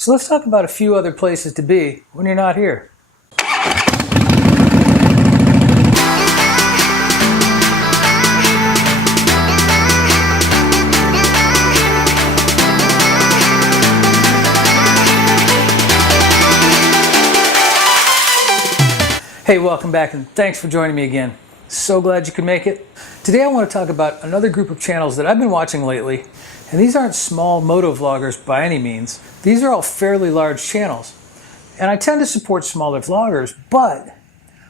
So let's talk about a few other places to be when you're not here. Hey, welcome back and thanks for joining me again. So glad you could make it. Today I want to talk about another group of channels that I've been watching lately, and these aren't small moto vloggers by any means. These are all fairly large channels, and I tend to support smaller vloggers, but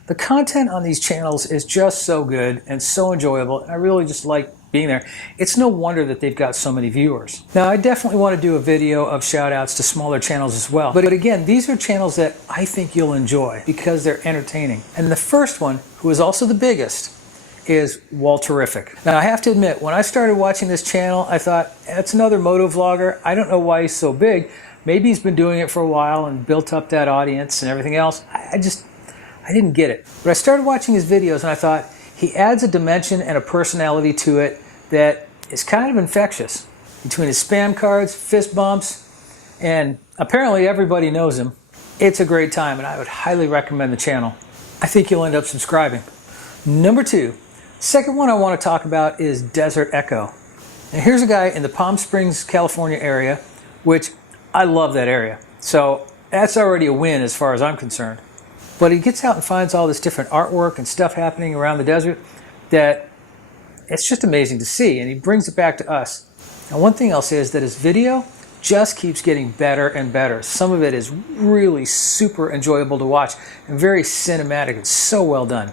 the content on these channels is just so good and so enjoyable, and I really just like being there. It's no wonder that they've got so many viewers. Now, I definitely want to do a video of shout outs to smaller channels as well, but again, these are channels that I think you'll enjoy because they're entertaining. And the first one, who is also the biggest, is Walteriffic. Now, I have to admit, when I started watching this channel, I thought, that's another moto vlogger. I don't know why he's so big. Maybe he's been doing it for a while and built up that audience and everything else. I didn't get it. But I started watching his videos and I thought, he adds a dimension and a personality to it that is kind of infectious. Between his spam cards, fist bumps, and apparently everybody knows him. It's a great time and I would highly recommend the channel. I think you'll end up subscribing. Number two, second one I want to talk about is Desert Echo. Now here's a guy in the Palm Springs, California area, which I love that area. So that's already a win as far as I'm concerned. But he gets out and finds all this different artwork and stuff happening around the desert that it's just amazing to see, and he brings it back to us. Now, one thing I'll say is that his video just keeps getting better and better. Some of it is really super enjoyable to watch and very cinematic. It's so well done.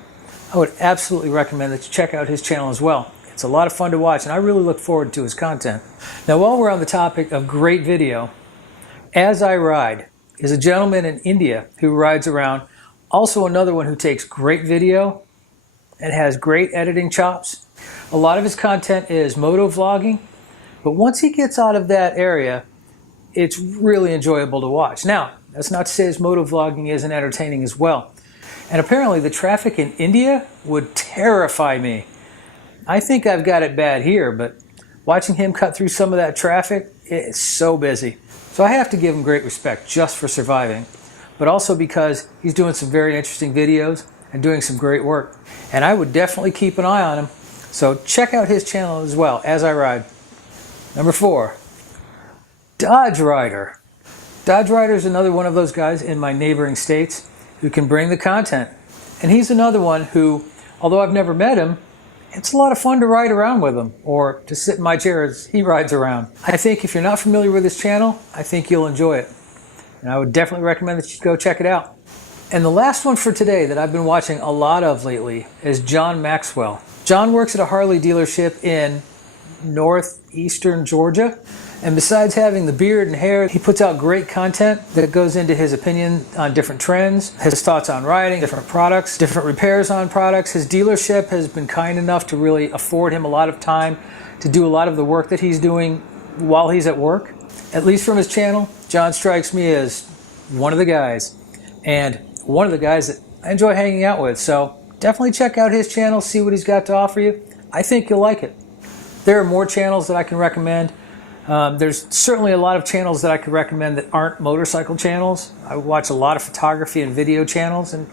I would absolutely recommend that you check out his channel as well. It's a lot of fun to watch, and I really look forward to his content. Now, while we're on the topic of great video, As I Ride is a gentleman in India who rides around. Also another one who takes great video and has great editing chops. A lot of his content is moto vlogging, but once he gets out of that area, it's really enjoyable to watch. Now, that's not to say his moto vlogging isn't entertaining as well. And apparently the traffic in India would terrify me. I think I've got it bad here, but watching him cut through some of that traffic, it's so busy. So I have to give him great respect just for surviving, but also because he's doing some very interesting videos and doing some great work. And I would definitely keep an eye on him. So check out his channel as well, As I Ride. Number four, Dodge Rider. Dodge Rider is another one of those guys in my neighboring states who can bring the content. And he's another one who, although I've never met him, it's a lot of fun to ride around with him or to sit in my chair as he rides around. I think if you're not familiar with his channel, I think you'll enjoy it. And I would definitely recommend that you go check it out. And the last one for today that I've been watching a lot of lately is John Maxwell. John works at a Harley dealership in northeastern Georgia. And besides having the beard and hair, he puts out great content that goes into his opinion on different trends, his thoughts on riding, different products, different repairs on products. His dealership has been kind enough to really afford him a lot of time to do a lot of the work that he's doing while he's at work. At least from his channel, John strikes me as one of the guys, and one of the guys that I enjoy hanging out with. So definitely check out his channel, see what he's got to offer you. I think you'll like it. There are more channels that I can recommend. There's certainly a lot of channels that I could recommend that aren't motorcycle channels. I watch a lot of photography and video channels, and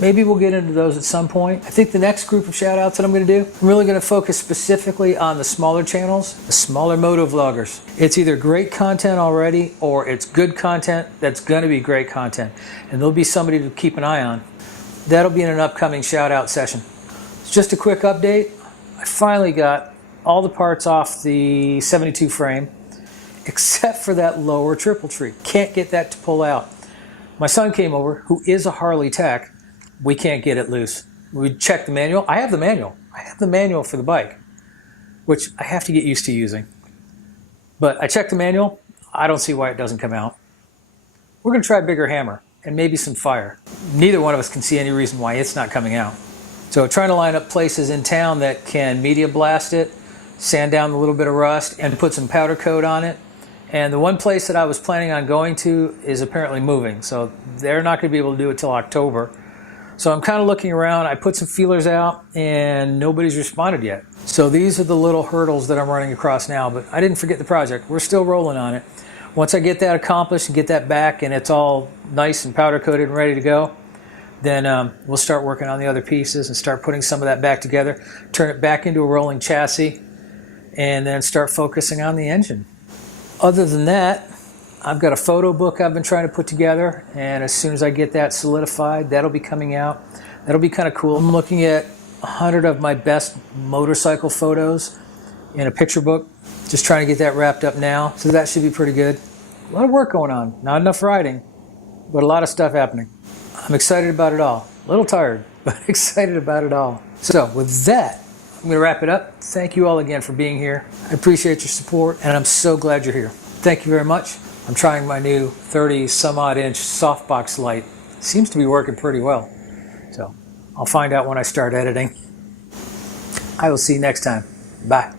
maybe we'll get into those at some point. I think the next group of shout outs that I'm going to do, I'm really going to focus specifically on the smaller channels, the smaller moto vloggers. It's either great content already or it's good content that's going to be great content. And there'll be somebody to keep an eye on. That'll be in an upcoming shout out session. It's just a quick update. I finally got all the parts off the 72 frame, except for that lower triple tree. Can't get that to pull out. My son came over, who is a Harley tech. We can't get it loose. We checked the manual. I have the manual. I have the manual for the bike, which I have to get used to using. But I checked the manual. I don't see why it doesn't come out. We're going to try a bigger hammer and maybe some fire. Neither one of us can see any reason why it's not coming out. So trying to line up places in town that can media blast it, sand down a little bit of rust, and put some powder coat on it. And the one place that I was planning on going to is apparently moving, so they're not going to be able to do it till October. So I'm kind of looking around. I put some feelers out and nobody's responded yet. So these are the little hurdles that I'm running across now, but I didn't forget the project. We're still rolling on it. Once I get that accomplished and get that back and it's all nice and powder coated and ready to go, then we'll start working on the other pieces and start putting some of that back together, turn it back into a rolling chassis, and then start focusing on the engine. Other than that, I've got a photo book I've been trying to put together, and as soon as I get that solidified, that'll be coming out. That'll be kind of cool. I'm looking at 100 of my best motorcycle photos in a picture book, just trying to get that wrapped up now, so that should be pretty good. A lot of work going on, not enough riding, but a lot of stuff happening. I'm excited about it all. A little tired, but excited about it all. So with that, I'm going to wrap it up. Thank you all again for being here. I appreciate your support, and I'm so glad you're here. Thank you very much. I'm trying my new 30 some odd inch softbox light. Seems to be working pretty well. So I'll find out when I start editing. I will see you next time. Bye.